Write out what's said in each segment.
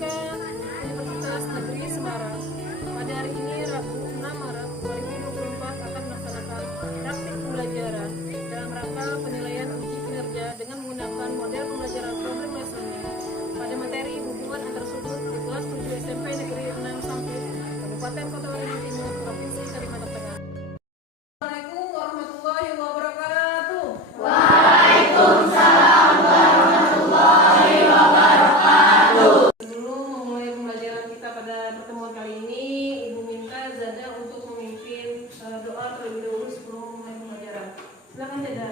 Matematika Universitas Negeri Semarang. Pada hari ini Rabu 6 Maret 2024 akan melaksanakan praktik pembelajaran dalam rangka penilaian uji kinerja dengan menggunakan model pembelajaran problem based learning pada materi hubungan antar sudut di kelas 7 SMP Negeri 6 Sampit, Kabupaten Kota Waringin Timur, Provinsi Kalimantan Tengah. Assalamualaikum warahmatullahi wabarakatuh. Waalaikumsalam warahmatullahi wabarakatuh. Sebelum memulai pembelajaran kita pada pertemuan kali ini, Ibu minta Zada untuk memimpin doa terlebih dahulu sebelum memulai pembelajaran. Silakan Zada.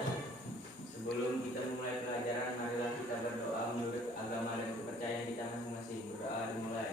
Sebelum kita memulai pelajaran, marilah kita berdoa menurut agama dan kepercayaan kita masing-masing. Berdoa dimulai.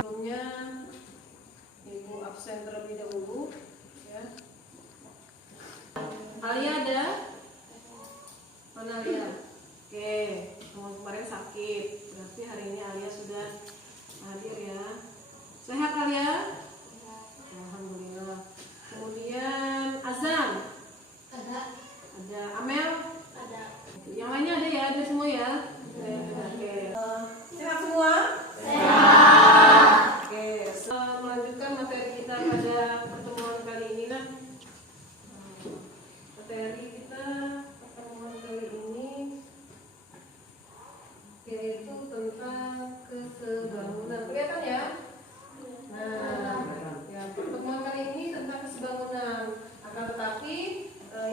Sebelumnya Ibu absen terlebih dahulu ya. Alia ada? Mana Alia? Oke, kemarin sakit, berarti hari ini Alia sudah hadir ya. Sehat Alia? Alhamdulillah. Kemudian Azam? Ada. Ada. Amel? Ada. Yang lainnya ada ya? Ada semua ya? Oke. Sehat semua? Oke, melanjutkan materi kita pada pertemuan kali ini lah. Materi kita pertemuan kali ini yaitu tentang kesebangunan. Kelihatan ya? Nah, ya, pertemuan kali ini tentang kesebangunan. Akan tetapi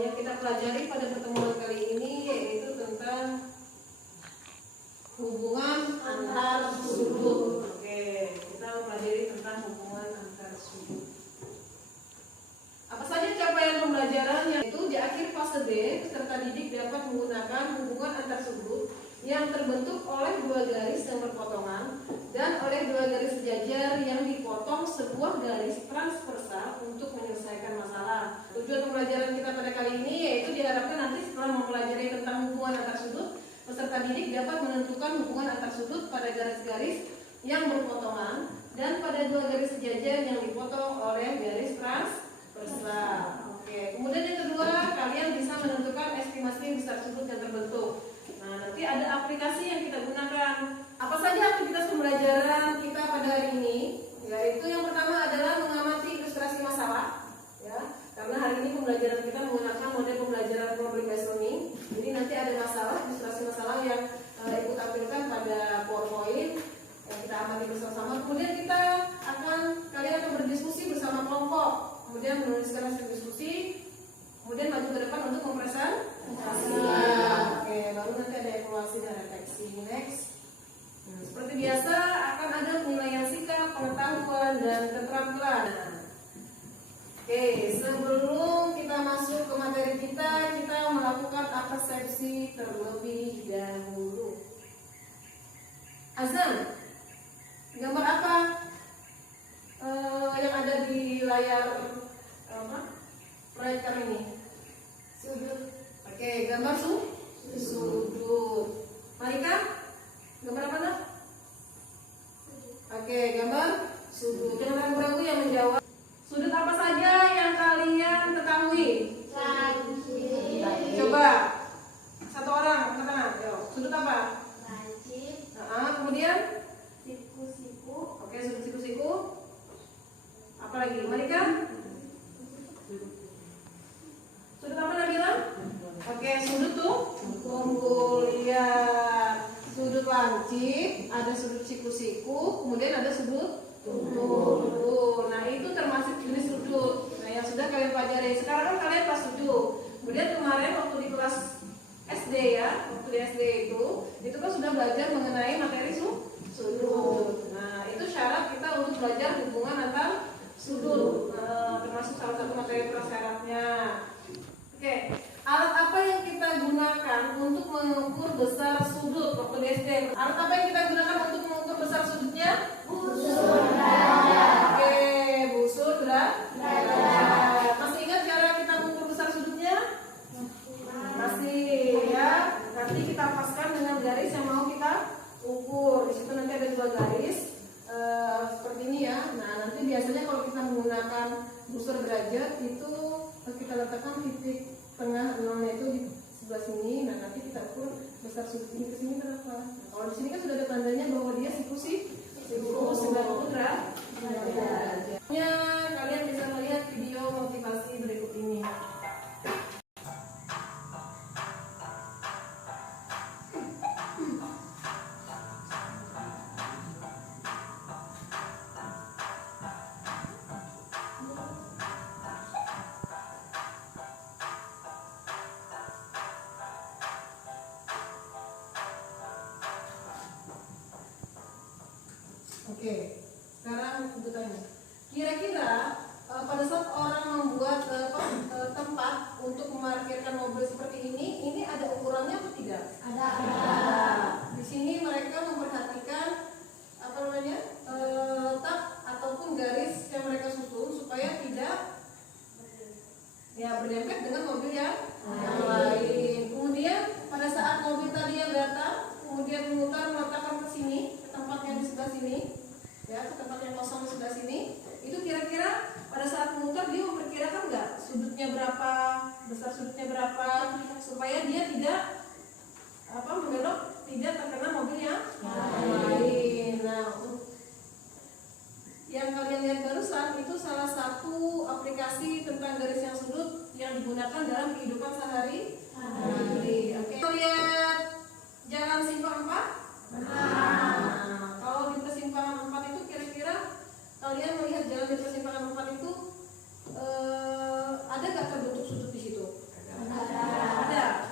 yang kita pelajari pada pertemuan kali ini yaitu tentang hubungan antar sudut. Oke, kita mempelajari tentang hubungan antar sudut. Apa saja capaian pembelajaran yaitu di akhir fase D, peserta didik dapat menggunakan hubungan antar sudut yang terbentuk oleh dua garis yang berpotongan dan oleh dua garis sejajar yang dipotong sebuah garis transversal untuk menyelesaikan masalah. Tujuan pembelajaran kita pada kali ini yaitu diharapkan nanti setelah mempelajari tentang hubungan antar sudut, peserta didik dapat menentukan hubungan antar sudut pada garis-garis yang berpotongan dan pada dua garis sejajar yang dipotong oleh garis transversal. Oke. Kemudian yang kedua, kalian bisa menentukan estimasi besar sudut yang terbentuk. Nah, nanti ada aplikasi yang kita gunakan. Apa saja aktivitas pembelajaran kita pada hari ini? Yaitu yang pertama adalah mengamati ilustrasi masalah. Ya, karena hari ini pembelajaran kita menggunakan model pembelajaran problem based learning. Jadi nanti ada masalah, ilustrasi masalah yang Ibu tampilkan pada PowerPoint yang kita amati bersama-sama. Kemudian kalian akan berdiskusi bersama kelompok. Kemudian menuliskan hasil diskusi. Kemudian maju ke depan untuk mempresentasikan. Oke, baru nanti ada evaluasi dan refleksi. Next. Seperti biasa akan ada penilaian sikap, pengetahuan dan keterampilan. Oke, sebelum kita masuk ke materi kita melakukan persepsi terlebih dahulu. Azam, gambar apa yang ada di layar proyektor ini? Sudut. Oke, gambar sudut. Marika, gambar apa nak? Oke, gambar sudut. Jangan ragu-ragu yang menjawab. Sudut apa saja yang kalian ketahui? Coba satu orang katakan. Sudut apa? Lancip. Kemudian? Siku-siku. Oke, sudut siku-siku. Apa lagi? Marika? Sudut apa Nabila? Oke, sudut tuh tunggul. Lihat. Sudut lancip, ada sudut siku-siku, kemudian ada sudut tunggul. Nah, itu termasuk jenis sudut. Nah, yang sudah kalian pelajari. Sekarang kan kalian kelas 7. Kemudian kemarin waktu di kelas SD ya, waktu di SD itu kan sudah belajar mengenai materi sudut. Nah, itu syarat kita untuk belajar hubungan antar sudut. Termasuk salah satu materi prasyaratnya. Oke, alat apa yang kita gunakan untuk mengukur besar sudut waktu waktu di SD. Alat apa yang kita gunakan untuk mengukur besar sudutnya? Busur. Oke, busur derajat. Masih ingat cara kita mengukur besar sudutnya? Masih ya. Nanti kita paskan dengan garis yang mau kita ukur. Di situ nanti ada 2 garis seperti ini ya. Nah, nanti biasanya kalau kita menggunakan busur derajat itu kita letakkan titik tengah nolnya itu di sebelah sini. Nah, nanti kita ukur besar sudut ini ke sini berapa. Nah, kalau di sini kan sudah ada tandanya bahwa dia siku 90 derajat. Ya, kalian bisa melihat video motivasi berikut ini. Oke, sekarang aku tanya. Kira-kira pada saat orang membuat tempat untuk memarkirkan mobil seperti ini ada ukurannya atau tidak? Ada. Di sini mereka memperhatikan apa namanya letak ataupun garis yang mereka susun supaya tidak ya berdempet dengan mobil yang lain. Kemudian pada saat mobil tadi yang datang, kemudian memutar meletakkan ke sini, ke tempat yang di sebelah sini, ya ke tempat yang kosong di sebelah sini, itu kira-kira pada saat memutar dia memperkirakan nggak sudutnya berapa, besar sudutnya berapa, supaya dia tidak membelok, tidak terkena mobil yang lain. Nah, yang kalian lihat barusan itu salah satu aplikasi tentang garis yang sudut yang digunakan dalam kehidupan sehari-hari. Oke, lihat jalan simpang 4. Nah, kalau di persimpangan 4 itu kira-kira kalian melihat jalan di persimpangan 4 itu ada nggak terbentuk sudut di situ? Ada.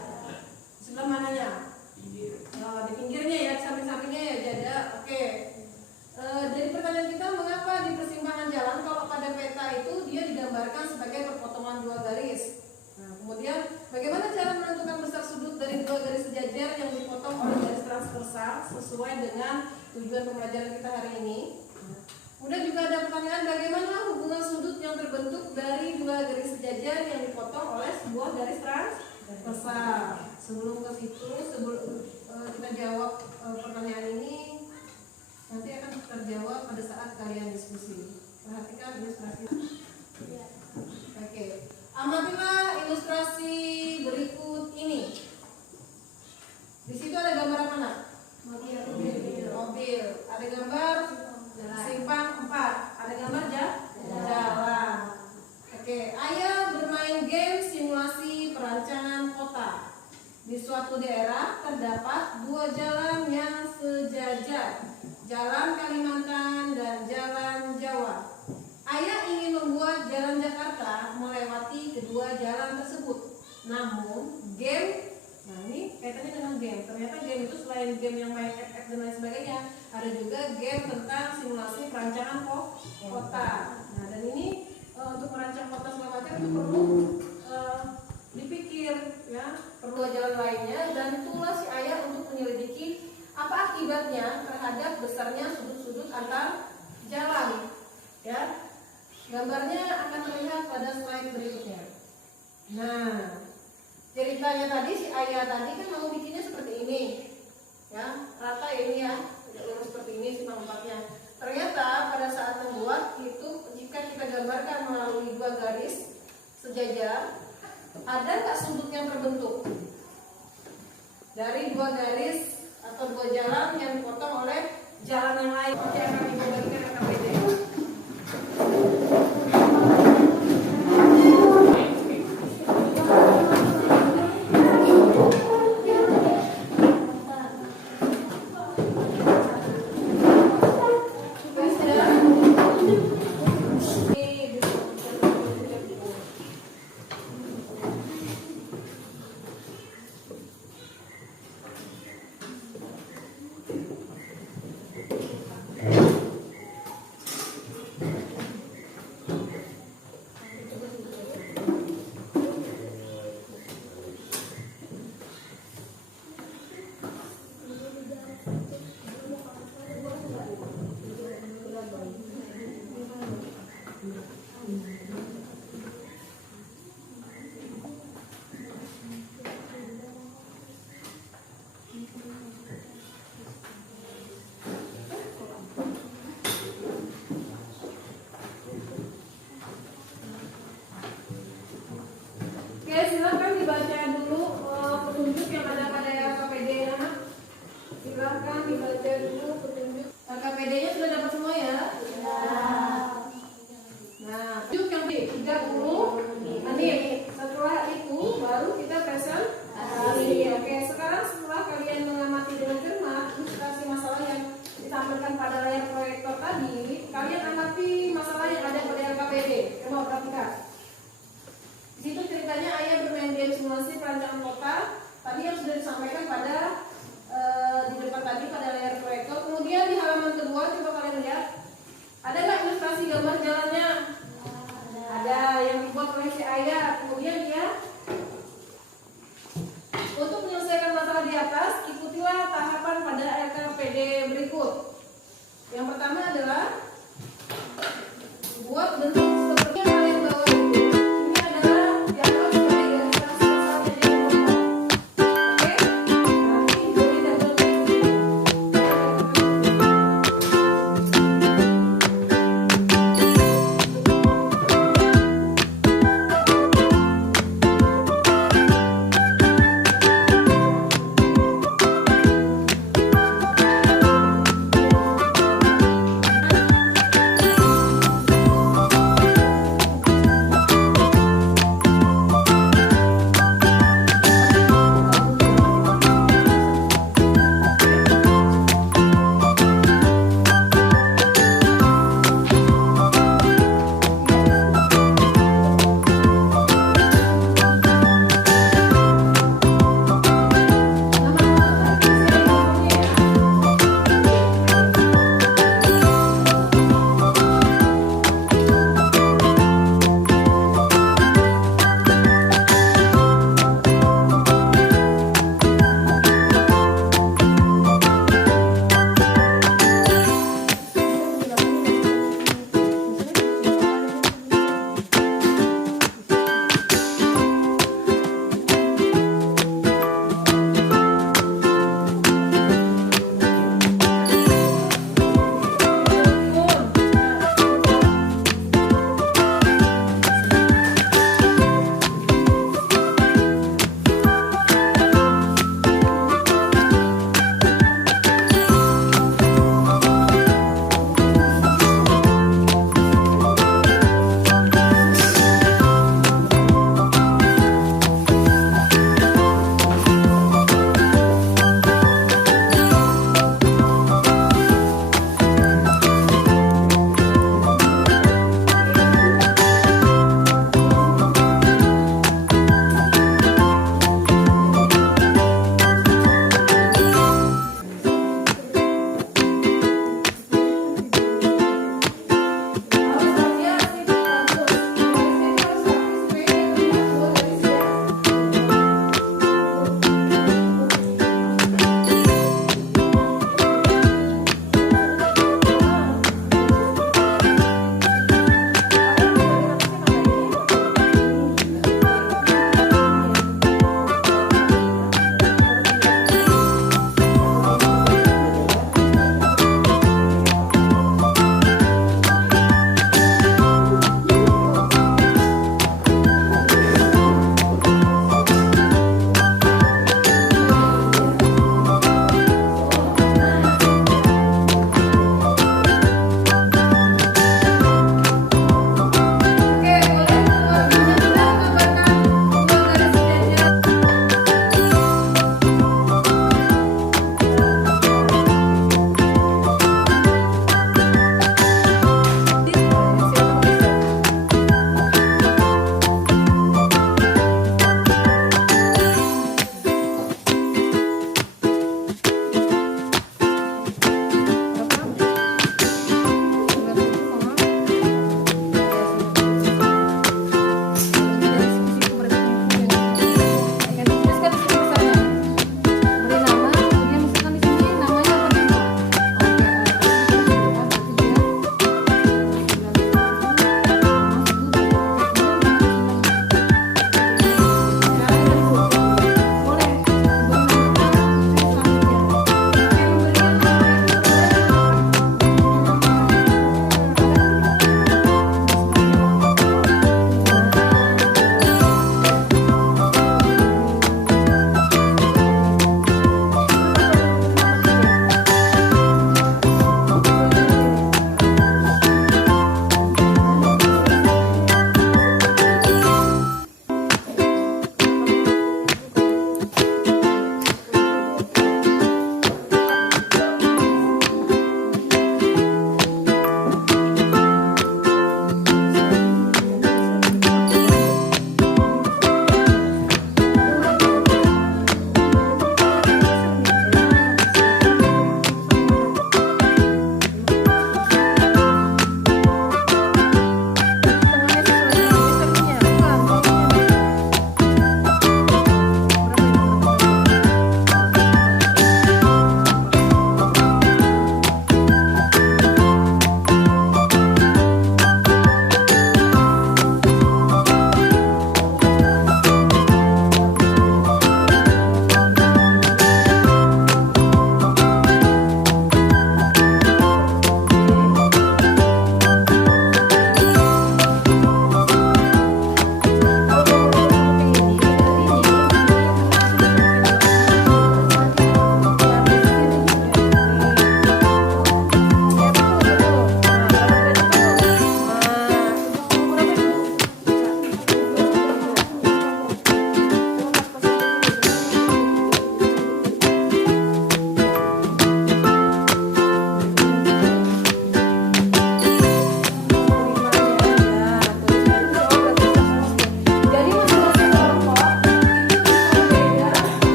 Sebelah mananya? Di pinggirnya ya, samping-sampingnya ya, ada. Oke. Jadi pertanyaan kita, mengapa di persimpangan jalan kalau pada peta itu dia digambarkan sebagai perpotongan 2 garis? Nah, kemudian bagaimana cara menentukan besar sudut dari 2 garis sejajar yang dipotong oleh garis transversal sesuai dengan tujuan pembelajaran kita hari ini? Kemudian juga ada pertanyaan, bagaimana hubungan sudut yang terbentuk dari 2 garis sejajar yang dipotong oleh sebuah garis transversal? Sebelum ke situ, kita jawab pertanyaan ini, nanti akan terjawab pada saat kalian diskusi. Perhatikan ilustrasi. Oke, amatilah ilustrasi berikut ini. Di situ ada gambar apa nak? Mobil. Ada gambar simpang 4. Ada gambar jalan. Oke, ayah bermain game simulasi perancangan kota. Di suatu daerah terdapat 2 jalan yang sejajar, Jalan Kalimantan dan Jalan Jawa. Ayah ingin membuat Jalan Jakarta melewati kedua jalan tersebut. Namun game, nah ini kaitannya dengan game. Ternyata game itu selain game yang main FF dan lain sebagainya, ada juga game tentang simulasi perancangan kota. Nah, dan ini untuk merancang kota segala macam itu perlu dipikir, ya, perlu jalan lainnya, dan itulah si ayah untuk menyelidiki apa akibatnya terhadap besarnya sudut-sudut antar jalan. Ya, gambarnya akan terlihat pada slide berikutnya. Nah, ceritanya tadi si ayah tadi kan mau bikinnya seperti ini, ya, rata ini ya, lurus seperti ini simpang 4-nya. Ternyata pada saat membuat itu, jika kita gambarkan melalui 2 garis sejajar, ada nggak sudut yang terbentuk dari 2 garis atau 2 jalan yang dipotong oleh jalan yang lain? Oke, akan ibu bagikan KPD. Kalian amati masalah yang ada pada LKPD. Coba perhatikan. Di situ ceritanya ayah bermain game simulasi perancangan kota. Tadi yang sudah disampaikan pada di depan tadi pada layar proyektor. Kemudian di halaman kedua coba kalian lihat. Ada nggak ilustrasi gambar jalannya? Ada yang dibuat oleh si ayah. Kemudian dia untuk menyelesaikan masalah di atas, ikutilah tahapan pada LKPD berikut. Yang pertama adalah buat bentuk seperti yang kalian bawa itu. Ini adalah dianggap sebagai ilustrasi masalah yang dilakukan. Oke? Nanti jadi double tick.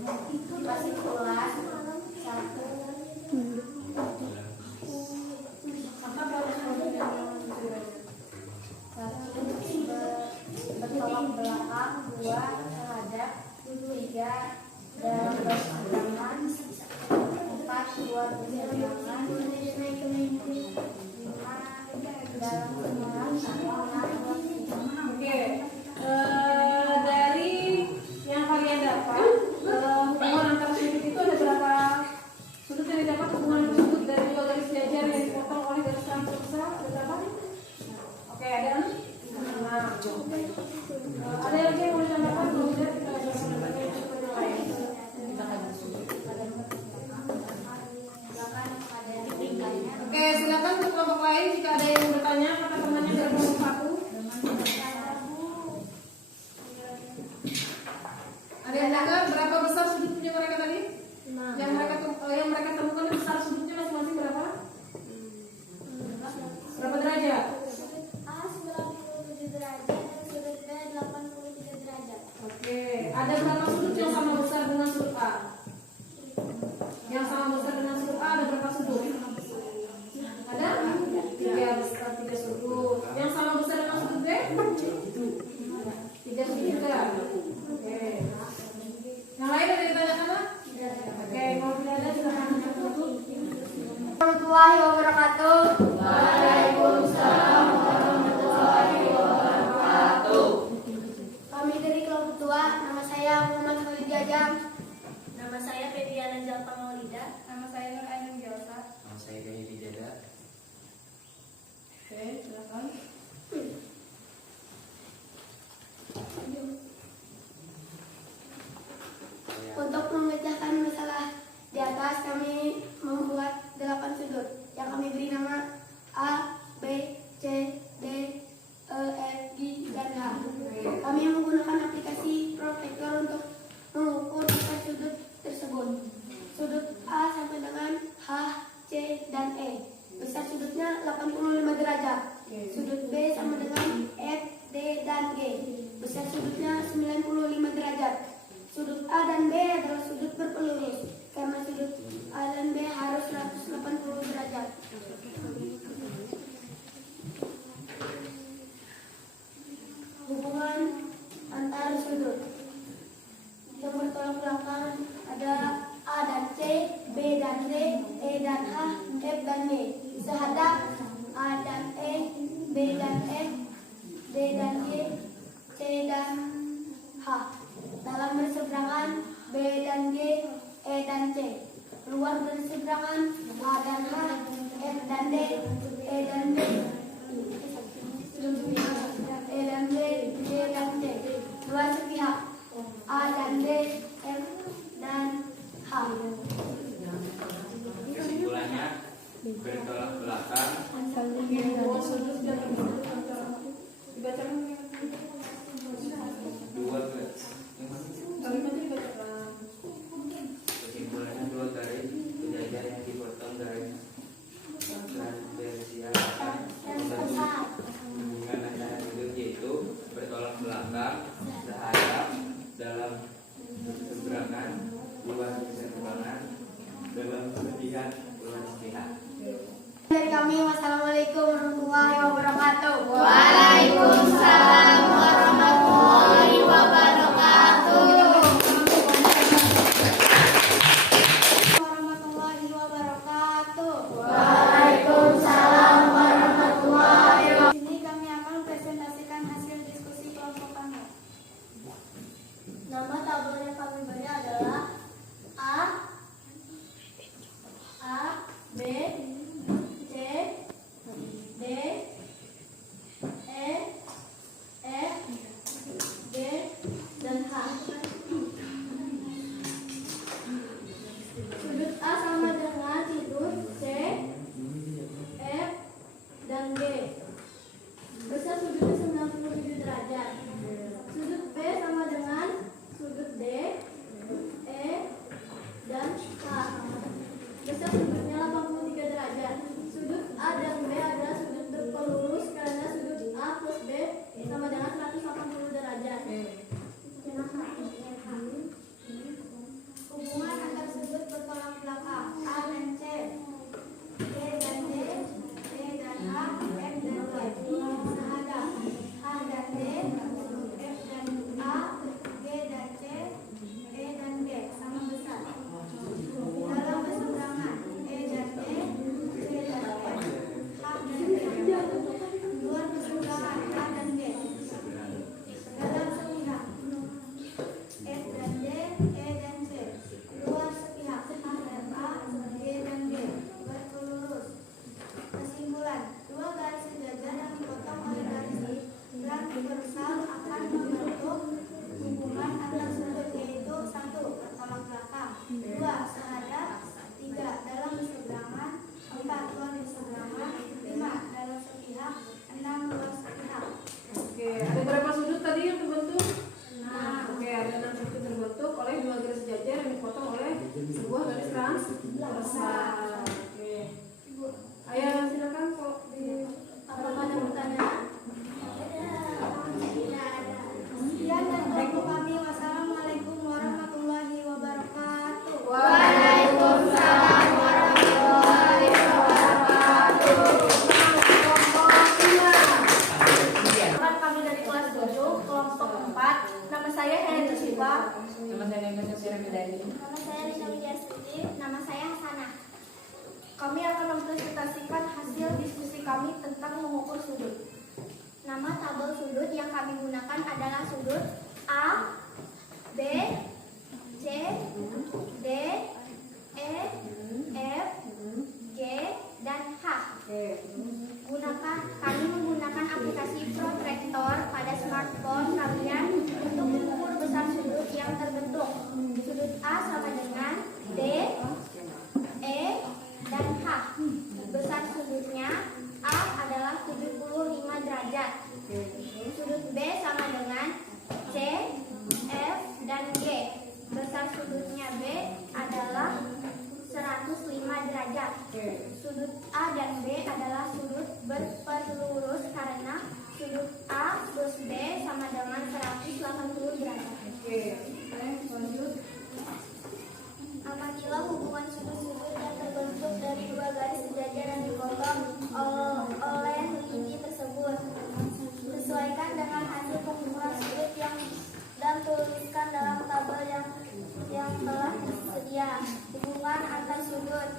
Fasikulas 1. Maka harus Satu bertolak belakang, 2 menghadap, 3 dalam berseberangan, 4 keluar berseberangan, 5 dalam seberangan, 6 Oke, dari yang kalian dapat hubungan antara sudut itu ada berapa sudut yang didapat hubungan sudut dari dua garis jajar yang dipotong oleh garis transversal ada berapa? Oke, ada 6. Ada lagi yang mau ditambahkan? Kalau tidak kita lanjutkan dengan yang lain. Oke, silakan untuk kelompok lain jika ada yang bertanya kata temannya dari kelompok 1. Ada yang dengar berapa besar sudutnya mereka tadi? Yang mereka temukan besar sudutnya masing-masing berapa? Berapa derajat? A 97 derajat dan sudut B 83 derajat. Oke, ada berapa sudut yang sama besar dengan sudut A? Yang sama besar dengan sudut A ada berapa sudut? Ada? 3 sudut. Yang sama besar dengan sudut B? 3 sudut juga. Oke. Yang lain ada yang ditanyakan? Oke, kalau tidak ada silakan tutup. Warahmatullahi wabarakatuh. Waalaikumsalam warahmatullahi wabarakatuh. Kami dari kelompok tua, nama saya Muhammad Khalid Jajang. Nama saya Febiana Jalpa Maulida. Nama saya Nur Ainun Gelsa. Nama saya Gaya Dijada. Oke, silakan. Untuk memecahkan masalah di atas, kami membuat 8 sudut yang kami beri nama A, B, C, D, E, F, G, dan H. Kami menggunakan aplikasi Protektor untuk mengukur besar sudut tersebut. Sudut A sampai dengan H, C, dan E. Besar sudutnya 85 derajat. Sudut B sama dengan F, D, dan G. Besar sudutnya 95 derajat. Sudut A dan B adalah sudut berpelurus, karena sudut A dan B harus 180 derajat. Hubungan antar sudut yang bertolak belakang ada A dan C, B dan D, E dan H, F dan G. Sehadap A dan E, B dan F, D dan G, C dan H. Dalam berseberangan B dan G, E dan C. Luar berseberangan A dan H, F dan D, E dan B, E dan B, G dan C. Luar sepihak A dan D, F dan H. Kesimpulannya bertolak belakang Dua sudut dan dibacakan dua garis. kalimatnya dibacakan. Kesimpulannya dua garis sejajar yang dipotong garis transversial akan membentuk hubungan antara sudut yaitu bertolak belakang, sehadap, dalam berseberangan, luar berseberangan, dalam sepihak, luar sepihak. Dari kami, wassalamualaikum warahmatullahi wabarakatuh. Waalaikumsalam warahmatullahi wabarakatuh. Warahmatullahi wabarakatuh. Waalaikumsalam warahmatullahi wabarakatuh. Di sini kami akan presentasikan hasil diskusi kelompok kami. Nama tabel yang kami beri adalah A, besar. Oke. Ayo silakan kok di Apakah ada pertanyaan? Sekian dan kelompok kami. Wassalamualaikum warahmatullahi wabarakatuh. Waalaikumsalam warahmatullahi wabarakatuh. Kami dari kelas 7, kelompok 4. Nama saya Helen Siva. Nama saya Nengka Sosial Medani. Nama saya Rina Widyastri. Nama saya Hasanah. Kami akan mempresentasikan hasil diskusi kami tentang mengukur sudut. Nama tabel sudut yang kami gunakan adalah sudut A, B, C, D, E, F, G, dan H. Kami menggunakan aplikasi protractor pada smartphone kalian untuk mengukur besar sudut yang terbentuk. Sudut A sama dengan D, E, dan H. Besar sudutnya A adalah 75 derajat. Sudut B sama dengan C, F, dan G. Besar sudutnya B adalah 105 derajat. Sudut A dan B adalah sudut berperlurus karena sudut A plus B sama dengan 180 derajat. lanjut. Apabila hubungan sudut-sudut yang terbentuk dari dua garis sejajar yang dipotong oleh lini tersebut, sesuaikan dengan hasil pengukuran sudut dan tuliskan dalam tabel yang telah tersedia. Hubungan antar sudut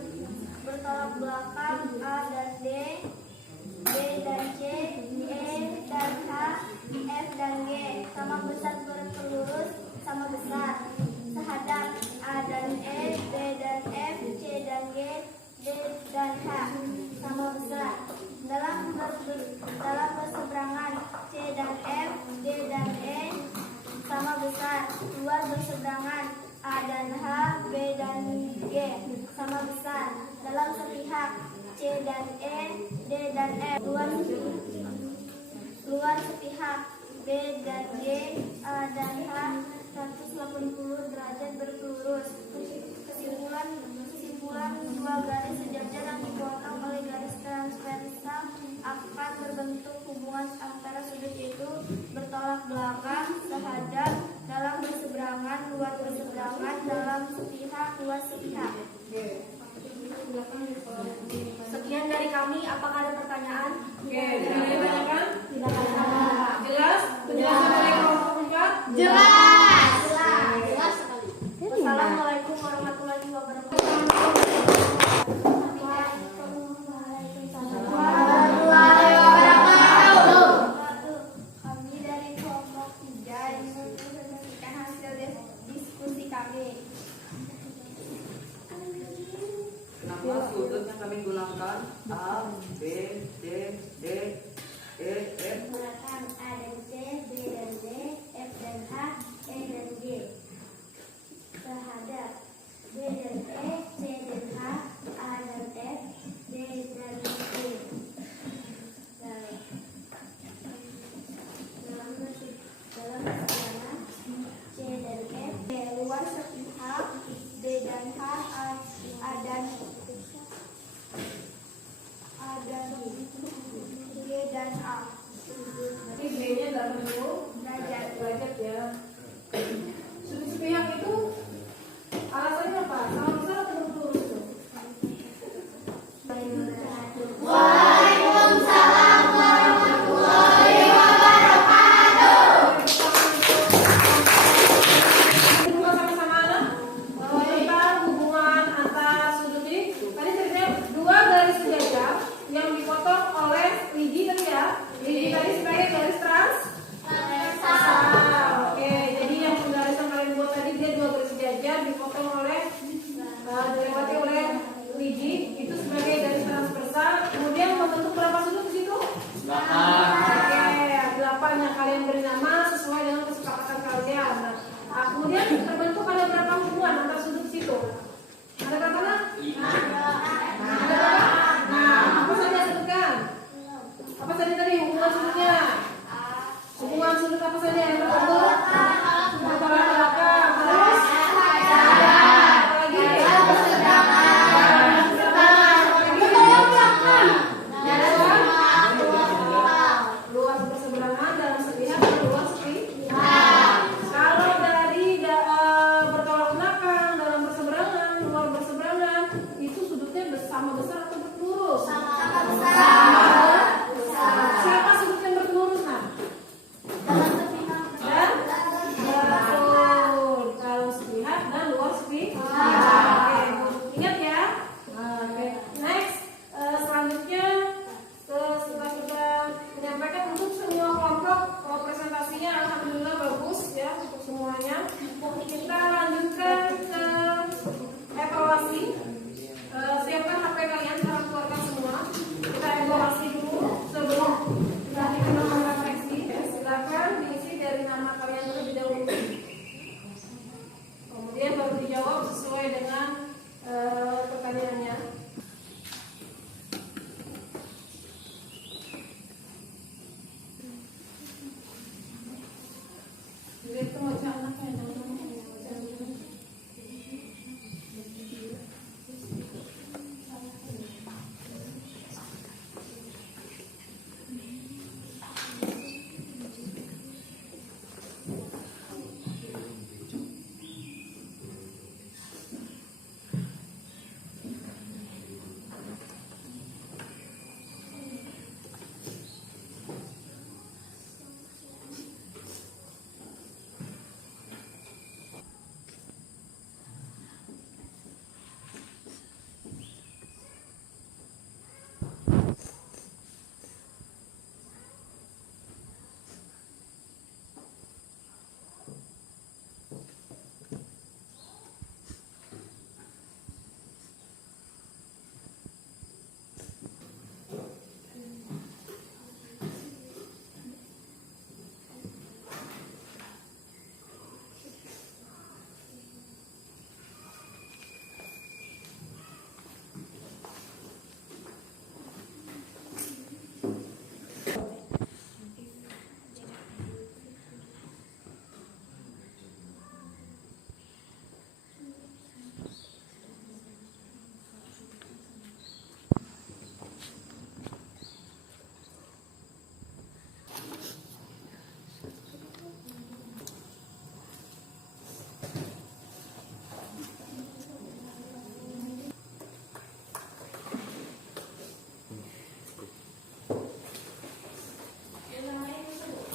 bertolak belakang A dan D, B dan C, E dan H, F dan G sama besar berpelurus sama besar. Sehadap A dan E, B dan F, C dan G, D dan H sama besar. Dalam berseberangan C dan F, D dan E sama besar. Luar berseberangan A dan H, B dan G sama besar. Dalam sepihak C dan E, D dan F. Luar sepihak B dan G, A dan H 180 derajat berlurus. Kesimpulan dua garis sejajar yang dipotong oleh garis transversal akan berbentuk hubungan antara sudut itu bertolak belakang, sehadap, dalam berseberangan, luar berseberangan, dalam sepihak, luar sepihak. Sekian dari kami. Apakah ada pertanyaan? Oke, tidak ada pertanyaan? Jelas? Penjelasan dari kelompok 4? Jelas. Jelas sekali. Wassalamualaikum warahmatullahi wabarakatuh. Warahmatullahi wabarakatuh. Kami dari kelompok 3 ingin mempresentasikan hasil diskusi kami. Nama sudut yang kami gunakan A, B, C, D, E, F. Menggunakan A dan C, B dan D, F dan H, E dan G. Terhadap B dan E, C dan H, A dan F, D dan G. Dalam persidangan C dan F, D luar sepihak, B dan H, A dan G dan A. Ini B-nya dalam bentuk derajat ya. Sudut sepihak itu alasannya apa? Sama sesuai dengan pertanyaannya. Jadi itu macam anaknya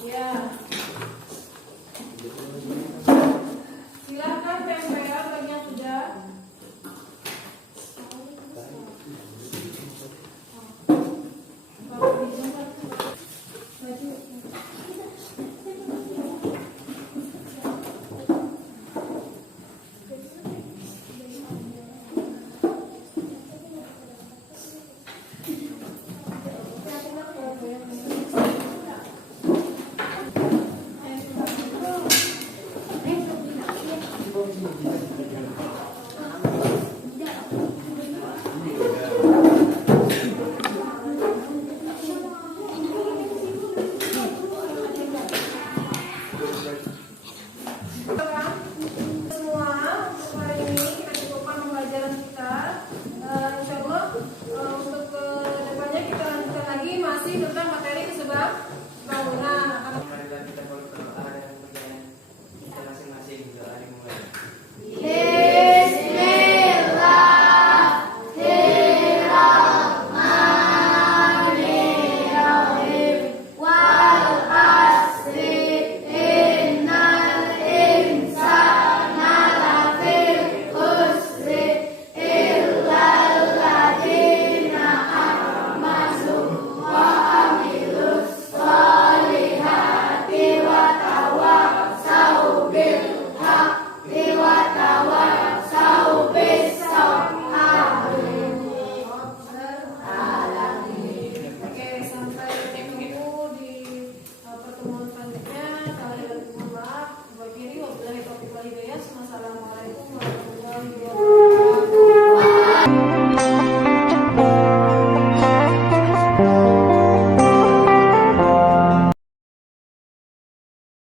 ya. Silakan PMPA bagi yang sudah.